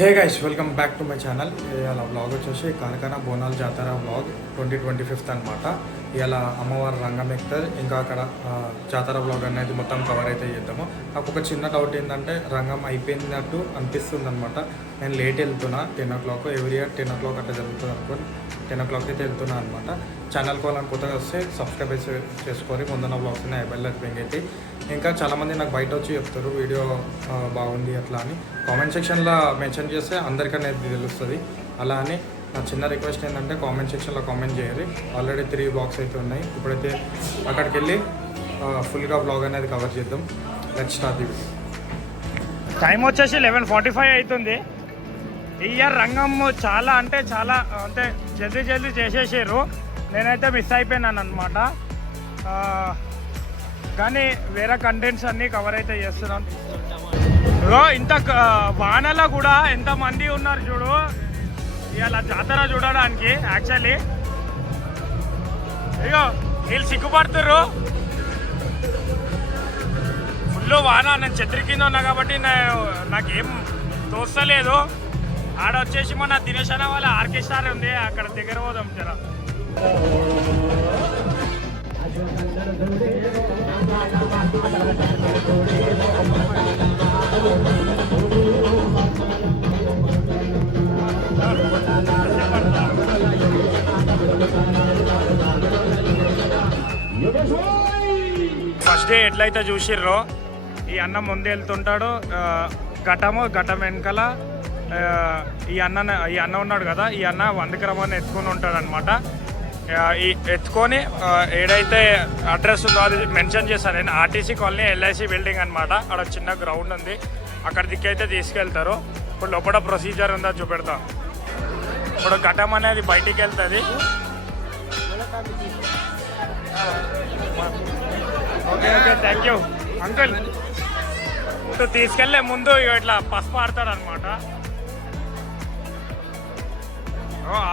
Hey guys, welcome back to my channel. ఇలా vlog వచ్చేసి కారకాన బోనాల జాతర వ్లాగ్ 2025 అనమాట. ఇలా అమ్మవారి రంగం ఎక్కుతుంది. ఇంకా అక్కడ జాతర వ్లాగ్ అనేది మొత్తం కవర్ అయితే చేద్దాము. నాకు ఒక చిన్న డౌట్ ఏంటంటే, రంగం అయిపోయినట్టు అనిపిస్తుంది అనమాట. నేను లేట్ వెళ్తున్నా, 10 o'clock. ఎవ్రీ ఇయర్ 10 o'clock అట్లా జరుగుతుంది అనుకోని 10 o'clock అయితే వెళ్తున్నా అనమాట. ఛానల్కి వాళ్ళని కొత్తగా వస్తే సబ్స్క్రైబ్ చేసుకొని ముందున్న వ్లాగ్స్ అయిపోయి. ఇంకా చాలామంది నాకు బయట వచ్చి చెప్తారు వీడియో బాగుంది అట్లా అని. కామెంట్ సెక్షన్లో మెన్షన్ చేస్తే అందరికన్నా తెలుస్తుంది. అలా అని నా చిన్న రిక్వెస్ట్ ఏంటంటే, కామెంట్ సెక్షన్లో కామెంట్ చేయాలి. ఆల్రెడీ 3 బ్లాగ్స్ అయితే ఉన్నాయి. ఇప్పుడైతే అక్కడికి వెళ్ళి ఫుల్గా బ్లాగ్ అనేది కవర్ చేద్దాం. Let's start the video. Time వచ్చేసి 11:45 అవుతుంది. ఈ ఇయర్ రంగం చాలా అంటే జల్దీ చేసేసారు. నేనైతే మిస్ అయిపోయినాను అనమాట. కానీ వేరే కంటెంట్స్ అన్నీ కవర్ అయితే చేస్తున్నాను. ఇంత వానలో కూడా ఎంతమంది ఉన్నారు చూడు ఇలా జాతర చూడడానికి. యాక్చువల్లీ అయ్యో వీళ్ళు సిగ్గుపడుతుర్రు. ఫుల్ వాన. నేను ఛత్రి కింద ఉన్నా కాబట్టి నాకేం తోస్తలేదు. ఆడ వచ్చేసి మన దినేష్ అన్న వాళ్ళ ఆర్కెస్ట్రా ఉంది, అక్కడ దగ్గర పోదాం జరా. ఫస్ట్ డే ఎట్లయితే చూసిర్రో, ఈ అన్న ముందు వెళ్తుంటాడు, ఘటం వెనకాల ఈ అన్న ఉన్నాడు కదా, ఈ అన్న 100 క్రమాన్ని ఎత్తుకొని ఉంటాడు అనమాట. ఈ ఎత్తుకొని ఏడైతే అడ్రస్ ఉందో అది మెన్షన్ చేస్తాను నేను. ఆర్టీసీ కాలనీ LIC బిల్డింగ్ అనమాట. అక్కడ చిన్న గ్రౌండ్ ఉంది, అక్కడ దిక్కైతే తీసుకెళ్తారు. ఇప్పుడు లోపల ప్రొసీజర్ ఉందో చూపెడతా. ఇప్పుడు ఘటం అనేది బయటికి వెళ్తుంది. Okay thank you uncle. ఇప్పుడు తీసుకెళ్లే ముందు ఇట్లా పసుపు ఆడతాడు అనమాట.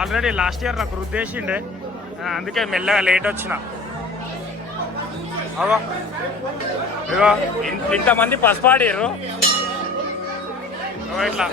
ఆల్రెడీ లాస్ట్ ఇయర్ నాకు రుద్దేసిండే, అందుకే మెల్లగా లేట్ వచ్చిన. ఇగో ఇంతమంది పసుపు ఆడారు ఇట్లా.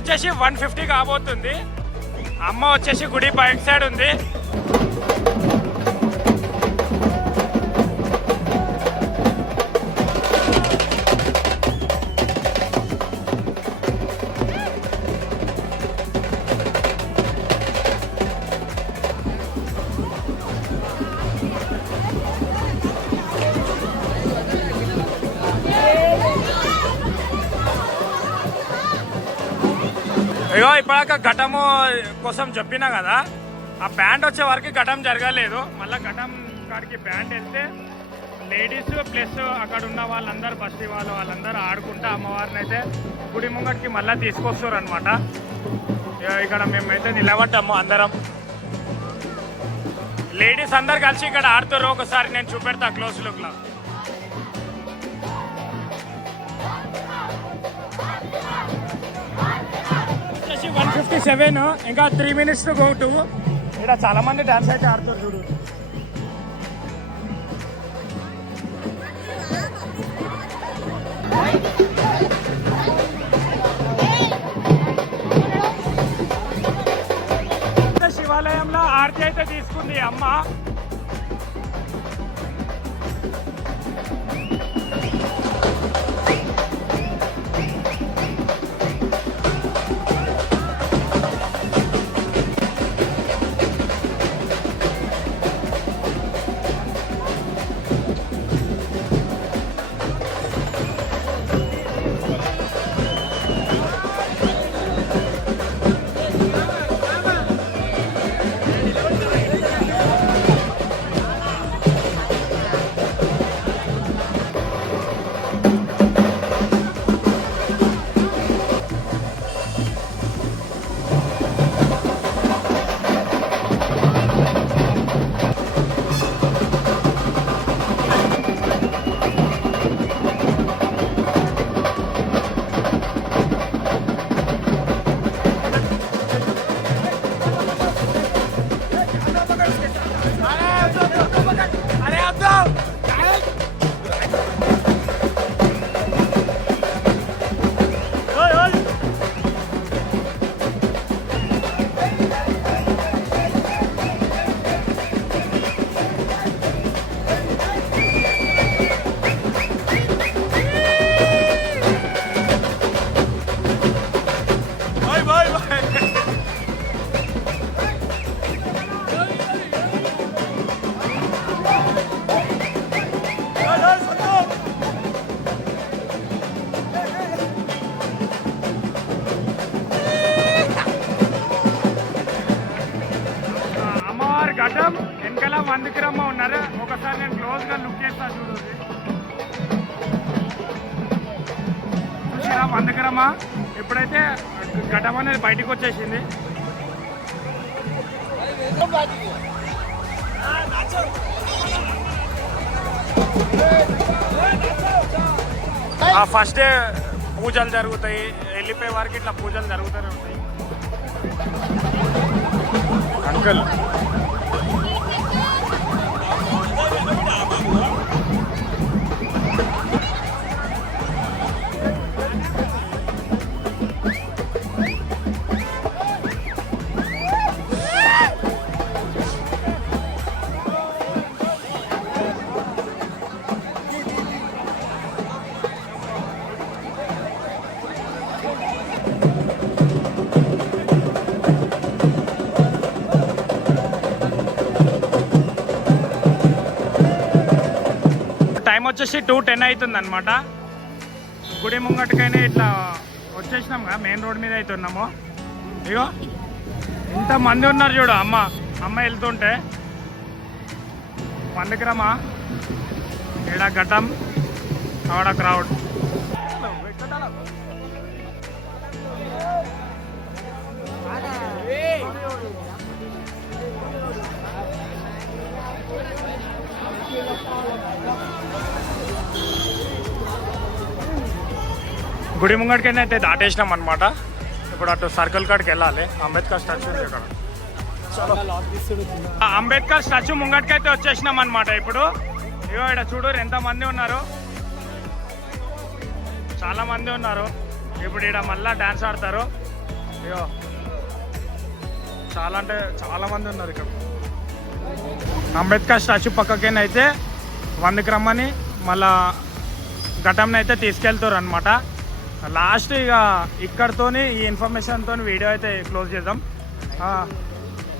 వచ్చేసి 150 కాబోతుంది. అమ్మ వచ్చేసి గుడి బయట సైడ్ ఉంది. ఇగో ఇప్పటిదాకా ఘటము కోసం చెప్పినా కదా, ఆ బ్యాండ్ వచ్చే వరకు ఘటం జరగలేదు. మళ్ళీ ఘటం కాడికి బ్యాండ్ వెళ్తే లేడీస్ ప్లస్ అక్కడ ఉన్న వాళ్ళందరూ బస్తీ వాళ్ళందరూ ఆడుకుంటా అమ్మవారిని అయితే గుడి ముంగటికి మళ్ళీ తీసుకొస్తారు అనమాట. ఇక్కడ మేమైతే నిలబడ్డాము అందరం, లేడీస్ అందరు కలిసి ఇక్కడ ఆడుతారు. ఒకసారి నేను చూపెడతా క్లోజ్ లుక్లో. వచ్చేసి 157, ఇంకా 3 minutes టు గో టు. ఇక్కడ చాలా మంది డాన్స్ అయితే ఆడుతారు చూడు. శివాలయంలో ఆర్తి అయితే తీసుకుంది అమ్మ. ఘటం వెనకాల మందికిరమ్మ ఉన్నారు. ఒకసారి నేను క్లోజ్ గా లుక్ చేస్తా చూడు. చూసిరా మందికిరమ్మ ఇప్పుడైతే ఘటం అనేది బయటకు వచ్చేసింది. ఫస్ట్ డే పూజలు జరుగుతాయి, వెళ్ళిపోయే వారికి ఇట్లా పూజలు జరుగుతూనే ఉంటాయి. అంకుల్ టైం వచ్చేసి 2:10 అవుతుంది అనమాట. గుడి ముంగటికైనా ఇట్లా వచ్చేసినాం కదా, మెయిన్ రోడ్ మీద అయితే ఉన్నాము. ఇగో ఇంతమంది ఉన్నారు చూడు. అమ్మ వెళ్తుంటే మందికిరమా, ఈడ ఘటం, ఆడ క్రౌడ్. గుడి ముంగడికైనా అయితే దాటేసినాం అనమాట. ఇప్పుడు అటు సర్కిల్ కాడికి వెళ్ళాలి. అంబేద్కర్ స్టాచ్యూ ఉంది ఇక్కడ. అంబేద్కర్ స్టాచ్యూ ముంగటికైతే వచ్చేసినాం అనమాట. ఇప్పుడు ఇగో ఇక్కడ చూడు ఎంతమంది ఉన్నారు, చాలా మంది ఉన్నారు. ఇప్పుడు ఇక్కడ మళ్ళీ డ్యాన్స్ ఆడతారు. అయ్యో చాలా అంటే చాలా మంది ఉన్నారు ఇక్కడ. అంబేద్కర్ స్టాచ్యూ పక్కకేనైతే 100కి రమ్మని మళ్ళా ఘటంని అయితే తీసుకెళ్తారు అనమాట. లాస్ట్ ఇక ఇక్కడతోని ఈ ఇన్ఫర్మేషన్తో వీడియో అయితే క్లోజ్ చేద్దాం.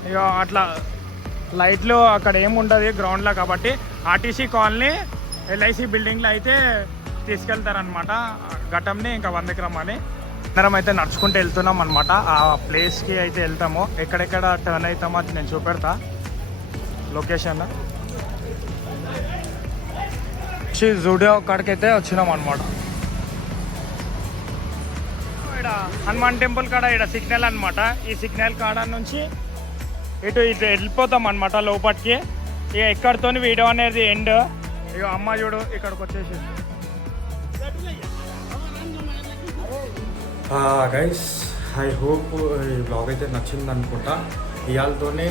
ఇక అట్లా లైట్లు అక్కడ ఏముండదు గ్రౌండ్లో కాబట్టి ఆర్టీసీ కాలనీ ఎల్ఐసి బిల్డింగ్లో అయితే తీసుకెళ్తారనమాట ఘటంని ఇంకా 100కి రమ్మని. అందరం అయితే నడుచుకుంటూ వెళ్తున్నాం అనమాట. ఆ ప్లేస్కి అయితే వెళ్తాము. ఎక్కడెక్కడ టర్న్ అవుతామో అది నేను చూపెడతా లొకేషన్. జూడియో కాడికైతే వచ్చినాం అనమాట. ఇక్కడ హనుమాన్ టెంపుల్ కాడ ఇక్కడ సిగ్నల్ అనమాట. ఈ సిగ్నల్ కాడ నుంచి ఇటు వెళ్ళిపోతాం అనమాట లోపలికి. ఇక ఎక్కడితో వీడియో అనేది ఎండ్. ఇక అమ్మ చూడు ఇక్కడికి వచ్చేసి. గైస్ ఐ హోప్ ఈ వ్లాగ్ అయితే నచ్చింది అనుకుంటా. ఇవాళతోనే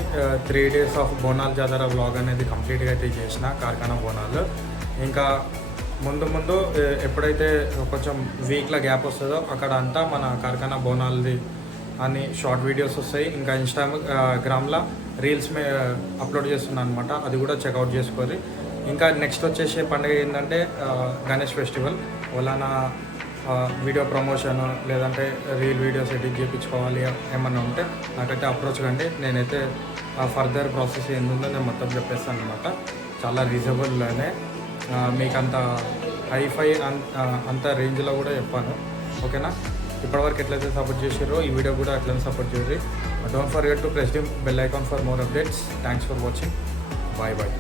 3 days ఆఫ్ బోనాల్ జాతర వ్లాగ్ అనేది కంప్లీట్గా అయితే చేసిన కార్ఖానా బోనాలు. ఇంకా ముందు ఎప్పుడైతే కొంచెం వీక్లో గ్యాప్ వస్తుందో అక్కడ అంతా మన కార్ఖానా బోనాలది అని షార్ట్ వీడియోస్ వస్తాయి. ఇంకా ఇన్స్టాగ్రామ్లో రీల్స్ అప్లోడ్ చేస్తున్నాను అనమాట. అది కూడా చెక్అవుట్ చేసుకోవాలి. ఇంకా నెక్స్ట్ వచ్చేసే పండుగ ఏంటంటే గణేష్ ఫెస్టివల్. వలన వీడియో ప్రమోషన్ లేదంటే రీల్ వీడియోస్ ఎడిట్ చేయించుకోవాలి ఏమన్నా ఉంటే నాకైతే అప్రోచ్ కండి. నేనైతే ఫర్దర్ ప్రాసెస్ ఏంటుందో నేను మొత్తం చెప్పేస్తాను అనమాట. చాలా రీజనబుల్లోనే మీకు అంత హైఫై అంత రేంజ్లో కూడా చెప్పాను. ఓకేనా? ఇప్పటివరకు ఎట్లయితే సపోర్ట్ చేసారో ఈ వీడియో కూడా అట్లనే సపోర్ట్ చేసి. Don't forget to press the bell icon for more updates. Thanks for watching. Bye bye.